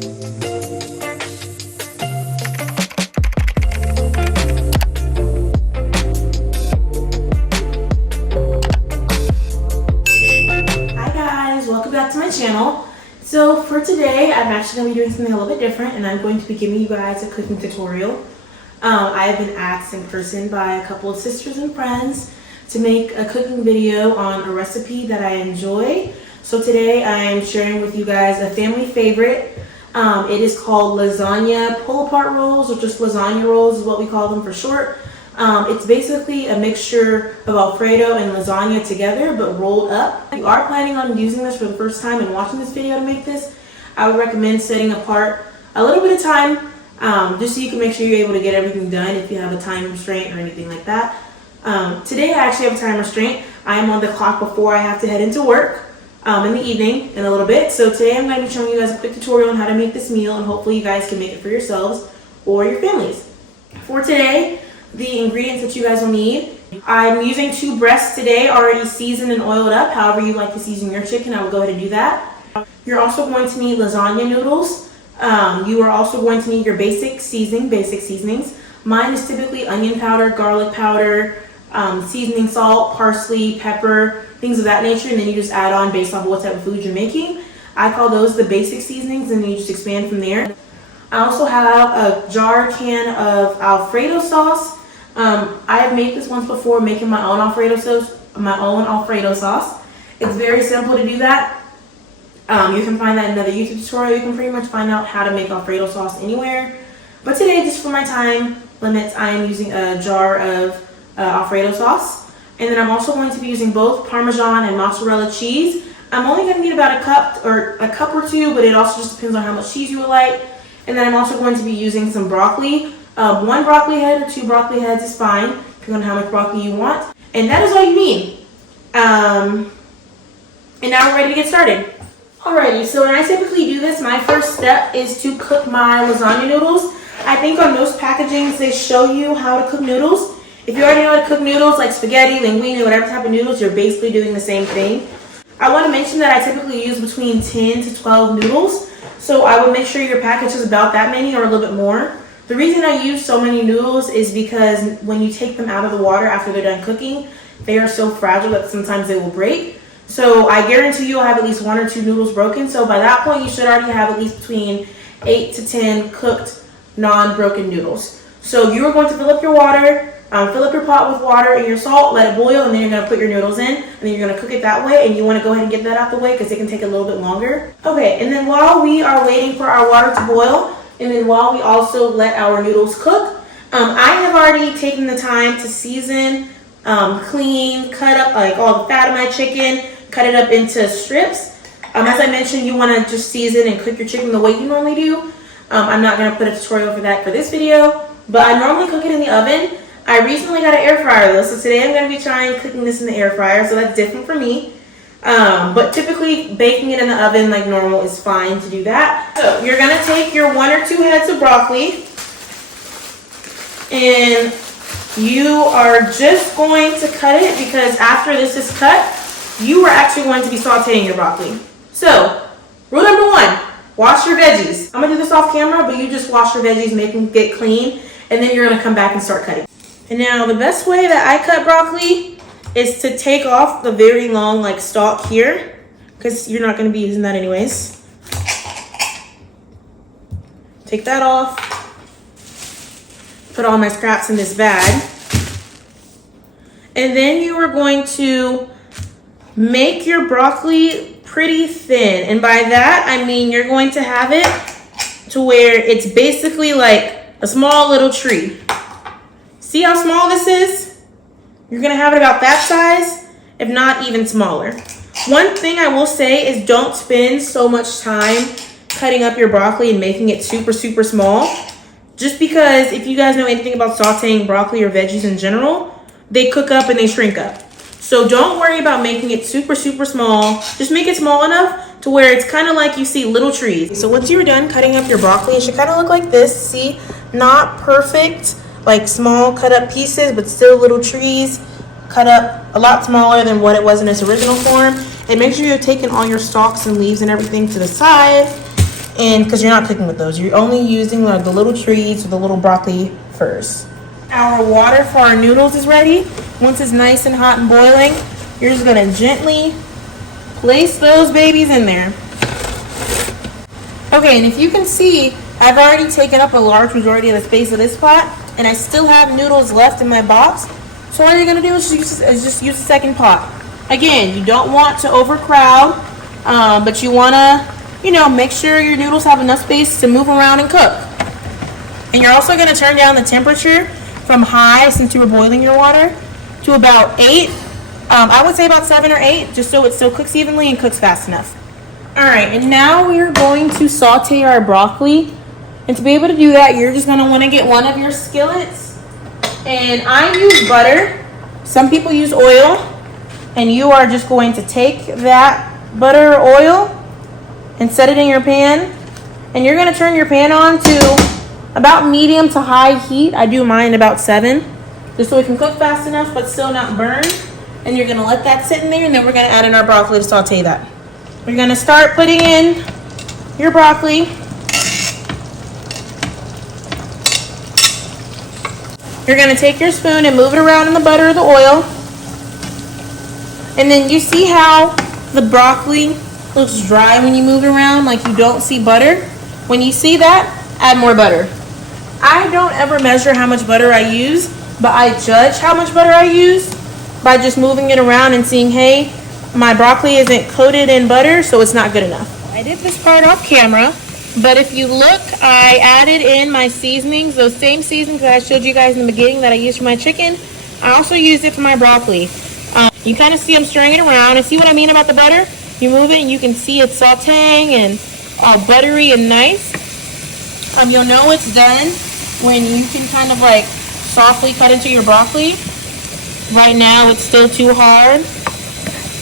Welcome back to my channel. So for today, I'm actually going to be doing something a little bit different, and I'm going to be giving you guys a cooking tutorial. I have been asked in person by a couple of sisters and friends to make a cooking video on a recipe that I enjoy. So today I am sharing with you guys a family favorite. It is called lasagna pull-apart rolls, or just lasagna rolls is what we call them for short. It's basically a mixture of alfredo and lasagna together, but rolled up. If you are planning on using this for the first time and watching this video to make this, I would recommend setting apart a little bit of time, just so you can make sure you're able to get everything done if you have a time restraint or anything like that. Today I actually have a time restraint. I am on the clock before I have to head into work in the evening in a little bit. So today I'm going to be showing you guys a quick tutorial on how to make this meal, and hopefully you guys can make it for yourselves or your families. For today, the ingredients that you guys will need: I'm using 2 breasts today, already seasoned and oiled up. However you like to season your chicken, I will go ahead and do that. You're also going to need lasagna noodles. You are also going to need your basic seasonings. Mine is typically onion powder, garlic powder, seasoning salt, parsley, pepper, things of that nature, and then you just add on based off what type of food you're making. I call those the basic seasonings, and then you just expand from there. I also have a jar can of alfredo sauce. I have made this once before, making my own alfredo sauce. It's very simple to do that. You can find that in another YouTube tutorial. You can pretty much find out how to make alfredo sauce anywhere. But today, just for my time limits, I am using a jar of alfredo sauce. And then I'm also going to be using both Parmesan and mozzarella cheese. I'm only going to need about a cup or 2, but it also just depends on how much cheese you would like. And then I'm also going to be using some broccoli. 1 broccoli head or 2 broccoli heads is fine, depending on how much broccoli you want. And that is all you need. And now we're ready to get started. Alrighty, so when I typically do this, my first step is to cook my lasagna noodles. I think on most packagings they show you how to cook noodles. If you already know how to cook noodles, like spaghetti, linguine, whatever type of noodles, you're basically doing the same thing. I want to mention that I typically use between 10 to 12 noodles. So I would make sure your package is about that many or a little bit more. The reason I use so many noodles is because when you take them out of the water after they're done cooking, they are so fragile that sometimes they will break. So I guarantee you'll have at least 1 or 2 noodles broken. So by that point, you should already have at least between 8 to 10 cooked, non-broken noodles. So you are going to fill up your water, fill up your pot with water and your salt, let it boil, and then you're going to put your noodles in, and then you're going to cook it that way. And you want to go ahead and get that out the way because it can take a little bit longer. Okay, and then while we are waiting for our water to boil, and then while we also let our noodles cook, I have already taken the time to season, clean, cut up like all the fat of my chicken, cut it up into strips. As I mentioned, you want to just season and cook your chicken the way you normally do. I'm not going to put a tutorial for that for this video, but I normally cook it in the oven. I recently got an air fryer though, so today I'm going to be trying cooking this in the air fryer, so that's different for me. But typically baking it in the oven like normal is fine to do that. So you're going to take your 1 or 2 heads of broccoli, and you are just going to cut it, because after this is cut, you are actually going to be sauteing your broccoli. So rule number 1, wash your veggies. I'm going to do this off camera, but you just wash your veggies, make them get clean, and then you're going to come back and start cutting. And now the best way that I cut broccoli is to take off the very long stalk here, because you're not going to be using that anyways. Take that off. Put all my scraps in this bag. And then you are going to make your broccoli pretty thin. And by that, I mean you're going to have it to where it's basically like a small little tree. See how small this is? You're going to have it about that size, if not even smaller. One thing I will say is don't spend so much time cutting up your broccoli and making it super, super small. Just because if you guys know anything about sauteing broccoli or veggies in general, they cook up and they shrink up. So don't worry about making it super, super small. Just make it small enough to where it's kind of like you see little trees. So once you're done cutting up your broccoli, it should kind of look like this. See, not perfect, like small cut up pieces, but still little trees cut up a lot smaller than what it was in its original form. And make sure you're taking all your stalks and leaves and everything to the side. And because you're not cooking with those, you're only using the little trees or the little broccoli first. Our water for our noodles is ready. Once it's nice and hot and boiling, you're just gonna gently place those babies in there. Okay, and if you can see, I've already taken up a large majority of the space of this pot, and I still have noodles left in my box. So all you're gonna do is just use the second pot. Again, you don't want to overcrowd, but you wanna, make sure your noodles have enough space to move around and cook. And you're also gonna turn down the temperature from high, since you were boiling your water, to about 8. I would say about 7 or 8, just so it still cooks evenly and cooks fast enough. All right, and now we're going to saute our broccoli. And to be able to do that, you're just gonna wanna get one of your skillets. And I use butter. Some people use oil. And you are just going to take that butter or oil and set it in your pan. And you're gonna turn your pan on to about medium to high heat. I do mine about 7, just so it can cook fast enough but still not burn. And you're gonna let that sit in there, and then we're gonna add in our broccoli to saute that. We're gonna start putting in your broccoli. You're gonna take your spoon and move it around in the butter or the oil. And then you see how the broccoli looks dry when you move it around, like you don't see butter? When you see that, add more butter. I don't ever measure how much butter I use, but I judge how much butter I use by just moving it around and seeing, hey, my broccoli isn't coated in butter, so it's not good enough. I did this part off camera, but if you look, I added in my seasonings, those same seasonings that I showed you guys in the beginning that I used for my chicken. I also used it for my broccoli. You kind of see I'm stirring it around, and see what I mean about the butter? You move it and you can see it's sauteing and all buttery and nice. You'll know it's done when you can kind of like softly cut into your broccoli. Right now it's still too hard.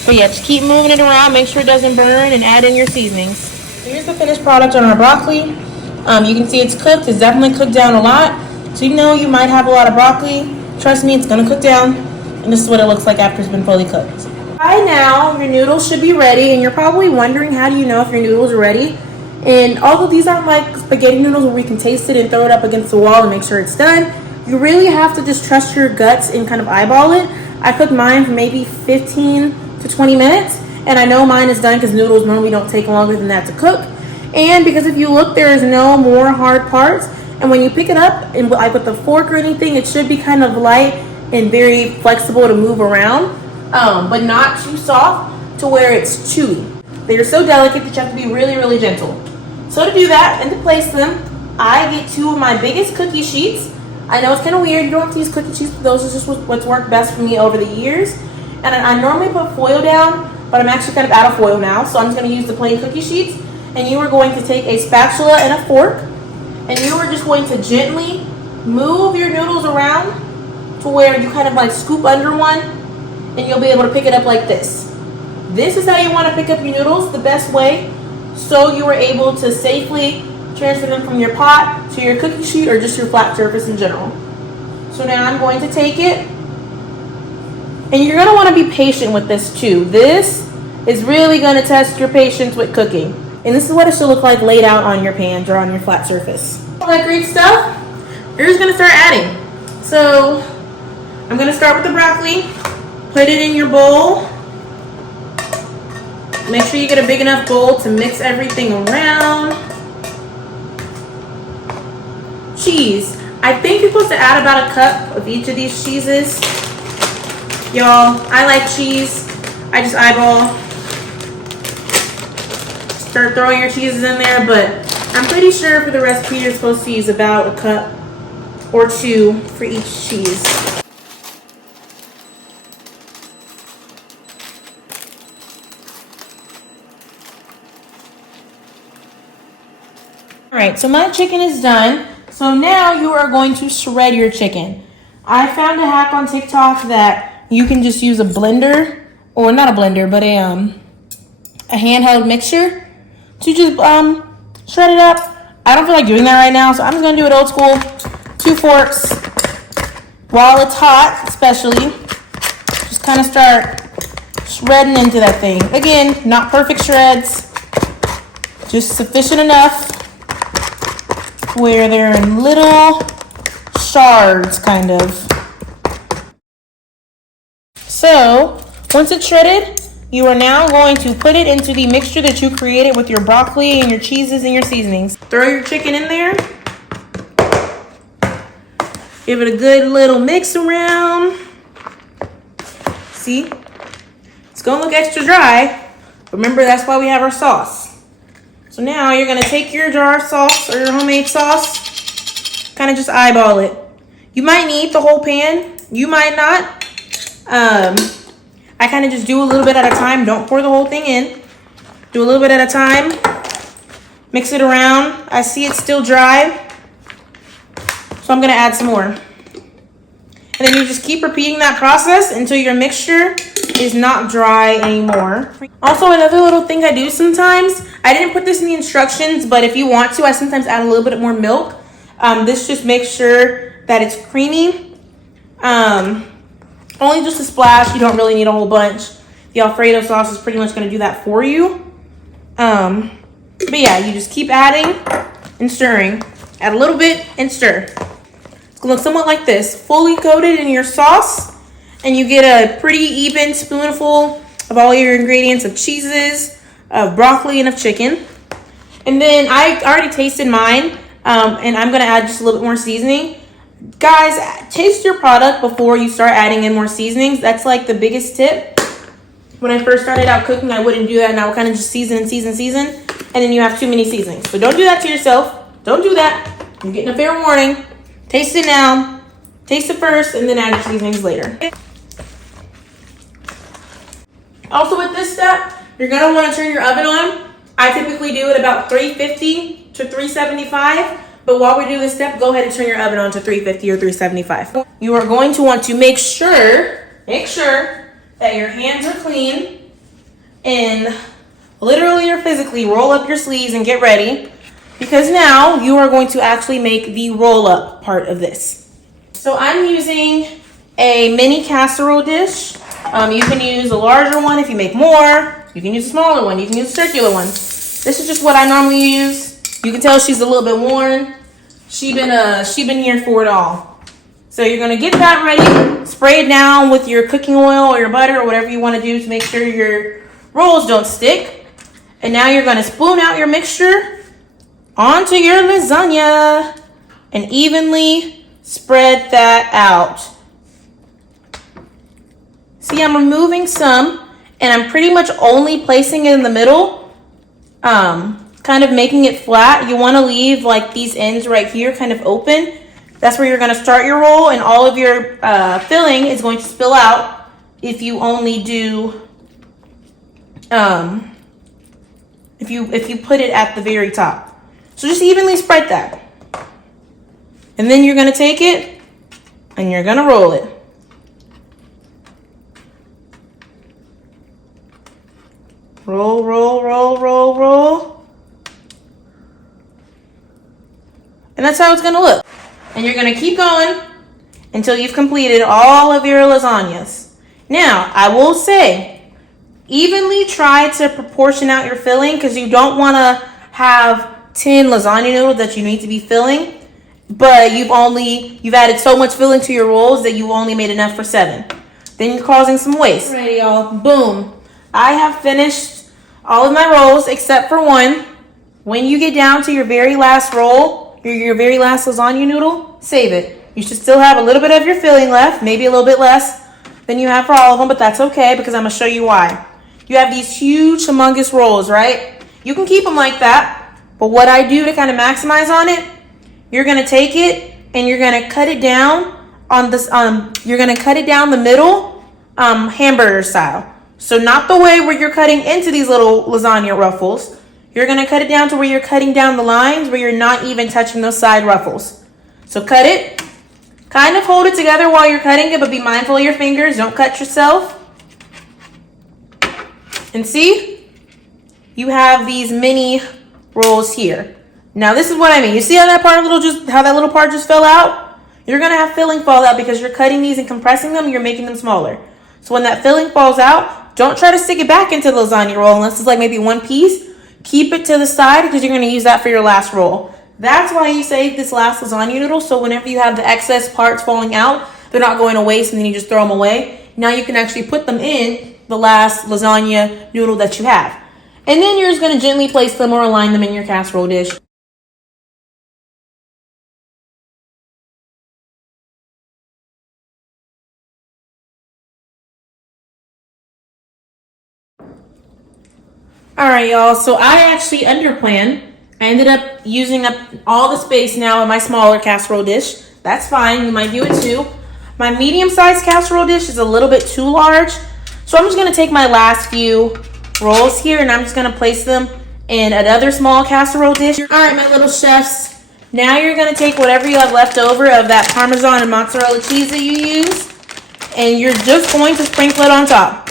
But yeah, just keep moving it around, make sure it doesn't burn, and add in your seasonings. Here's the finished product on our broccoli. You can see it's cooked. It's definitely cooked down a lot. So you know you might have a lot of broccoli. Trust me, it's gonna cook down. And this is what it looks like after it's been fully cooked. By now, your noodles should be ready, and you're probably wondering, how do you know if your noodles are ready? And although these aren't like spaghetti noodles where we can taste it and throw it up against the wall and make sure it's done, you really have to just trust your guts and kind of eyeball it. I cooked mine for maybe 15 to 20 minutes, and I know mine is done because noodles normally don't take longer than that to cook. And because if you look, there is no more hard parts, and when you pick it up and like with a fork or anything, it should be kind of light and very flexible to move around, but not too soft to where it's chewy. They are so delicate that you have to be really, really gentle. So to do that and to place them, I get 2 of my biggest cookie sheets. I know it's kind of weird, you don't have to use cookie sheets, but those are just what's worked best for me over the years. And I normally put foil down, but I'm actually kind of out of foil now, so I'm just going to use the plain cookie sheets. And you are going to take a spatula and a fork, and you are just going to gently move your noodles around to where you kind of like scoop under one, and you'll be able to pick it up like this. This is how you want to pick up your noodles the best way, so you are able to safely transfer them from your pot to your cookie sheet or just your flat surface in general. So now I'm going to take it, and you're going to want to be patient with this too. This is really going to test your patience with cooking. And this is what it should look like laid out on your pan or on your flat surface. All that great stuff, you're just going to start adding. So I'm going to start with the broccoli. Put it in your bowl. Make sure you get a big enough bowl to mix everything around. Cheese. I think you're supposed to add about a cup of each of these cheeses. Y'all, I like cheese. I just eyeball. Start throwing your cheeses in there, but I'm pretty sure for the recipe you're supposed to use about a cup or 2 for each cheese. Alright, so my chicken is done. So now you are going to shred your chicken. I found a hack on TikTok that you can just use a blender, or not a blender, but a handheld mixer to just shred it up. I don't feel like doing that right now, so I'm just gonna do it old school. 2 forks. While it's hot, especially, just kind of start shredding into that thing. Again, not perfect shreds, just sufficient enough where they're in little shards, kind of. So, once it's shredded, you are now going to put it into the mixture that you created with your broccoli and your cheeses and your seasonings. Throw your chicken in there. Give it a good little mix around. See? It's gonna look extra dry. Remember, that's why we have our sauce. So now you're gonna take your jar sauce or your homemade sauce, kind of just eyeball it. You might need the whole pan, you might not. I kind of just do a little bit at a time. Don't pour the whole thing in. Do a little bit at a time. Mix it around. I see it's still dry, so I'm gonna add some more. And then you just keep repeating that process until your mixture is not dry anymore. Also, another little thing I do sometimes, I didn't put this in the instructions, but if you want to, I sometimes add a little bit more milk. This just makes sure that it's creamy. Only just a splash. You don't really need a whole bunch. The Alfredo sauce is pretty much going to do that for you. But yeah, you just keep adding and stirring. Add a little bit and stir. It's going to look somewhat like this. Fully coated in your sauce. And you get a pretty even spoonful of all your ingredients of cheeses, of broccoli, and of chicken. And then I already tasted mine. And I'm going to add just a little bit more seasoning. Guys, taste your product before you start adding in more seasonings. That's like the biggest tip. When I first started out cooking, I wouldn't do that, and I would kind of just season, and then you have too many seasonings. So don't do that to yourself. Don't do that. You're getting a fair warning. Taste it now. Taste it first, and then add your seasonings later. Also with this step, you're going to want to turn your oven on. I typically do it about 350 to 375. But while we do this step, go ahead and turn your oven on to 350 or 375. You are going to want to make sure that your hands are clean and literally or physically roll up your sleeves and get ready, because now you are going to actually make the roll up part of this. So I'm using a mini casserole dish. You can use a larger one if you make more. You can use a smaller one. You can use a circular one. This is just what I normally use. You can tell she's a little bit worn. She been here for it all. So you're gonna get that ready. Spray it down with your cooking oil or your butter or whatever you want to do to make sure your rolls don't stick. And now you're gonna spoon out your mixture onto your lasagna and evenly spread that out. See, I'm removing some and I'm pretty much only placing it in the middle. Kind of making it flat. You want to leave like these ends right here kind of open. That's where you're going to start your roll, and all of your filling is going to spill out if you only do if you put it at the very top. So just evenly spread that. And then you're going to take it and you're going to roll it. Roll, roll, roll, roll, roll. And that's how it's going to look. And you're going to keep going until you've completed all of your lasagnas. Now, I will say, evenly try to proportion out your filling, because you don't want to have 10 lasagna noodles that you need to be filling, but you've added so much filling to your rolls that you only made enough for 7. Then you're causing some waste. Alrighty, y'all. Boom. I have finished all of my rolls except for one. When you get down to your very last roll, your very last lasagna noodle, save it. You should still have a little bit of your filling left, maybe a little bit less than you have for all of them, but that's okay, because I'm going to show you why. You have these huge, humongous rolls, right? You can keep them like that, but what I do to kind of maximize on it, you're going to take it and you're going to cut it down on this, you're going to cut it down the middle, hamburger style. So not the way where you're cutting into these little lasagna ruffles. You're going to cut it down to where you're cutting down the lines where you're not even touching those side ruffles. So cut it. Kind of hold it together while you're cutting it, but be mindful of your fingers. Don't cut yourself. And see? You have these mini rolls here. Now this is what I mean. You see how that little part just fell out? You're going to have filling fall out because you're cutting these and compressing them. You're making them smaller. So when that filling falls out, don't try to stick it back into the lasagna roll unless it's like maybe one piece. Keep it to the side because you're going to use that for your last roll. That's why you save this last lasagna noodle, so whenever you have the excess parts falling out, they're not going to waste and then you just throw them away. Now you can actually put them in the last lasagna noodle that you have. And then you're just going to gently place them or align them in your casserole dish. Alright, y'all, so I actually underplanned. I ended up using up all the space now in my smaller casserole dish. That's fine, you might do it too. My medium-sized casserole dish is a little bit too large. So I'm just gonna take my last few rolls here and I'm just gonna place them in another small casserole dish. Alright, my little chefs, now you're gonna take whatever you have left over of that Parmesan and mozzarella cheese that you use, and you're just going to sprinkle it on top.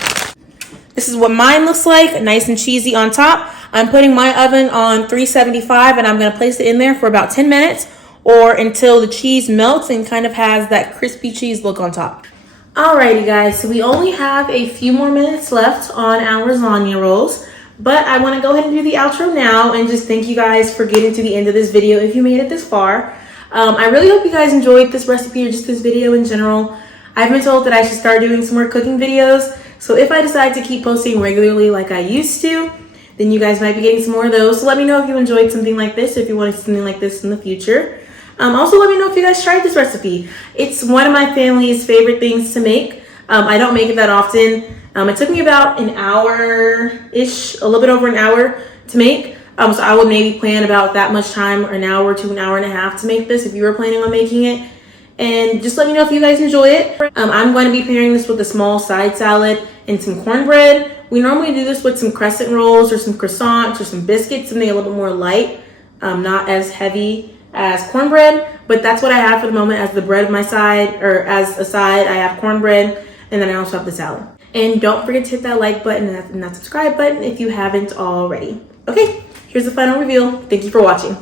This is what mine looks like, nice and cheesy on top. I'm putting my oven on 375 and I'm gonna place it in there for about 10 minutes or until the cheese melts and kind of has that crispy cheese look on top. Alrighty guys, so we only have a few more minutes left on our lasagna rolls, but I wanna go ahead and do the outro now and just thank you guys for getting to the end of this video if you made it this far. I really hope you guys enjoyed this recipe or just this video in general. I've been told that I should start doing some more cooking videos, so if I decide to keep posting regularly like I used to, then you guys might be getting some more of those. So let me know if you enjoyed something like this, if you wanted something like this in the future. Also, let me know if you guys tried this recipe. It's one of my family's favorite things to make. I don't make it that often. It took me about an hour-ish, a little bit over an hour to make. So I would maybe plan about that much time, or an hour to an hour and a half to make this if you were planning on making it. And just let me know if you guys enjoy it. I'm going to be pairing this with a small side salad and some cornbread. We normally do this with some crescent rolls or some croissants or some biscuits, something a little bit more light, not as heavy as cornbread, but that's what I have for the moment as the bread of my side, or as a side. I have cornbread, and then I also have the salad. And don't forget to hit that like button and that subscribe button if you haven't already. Okay, here's the final reveal. Thank you for watching.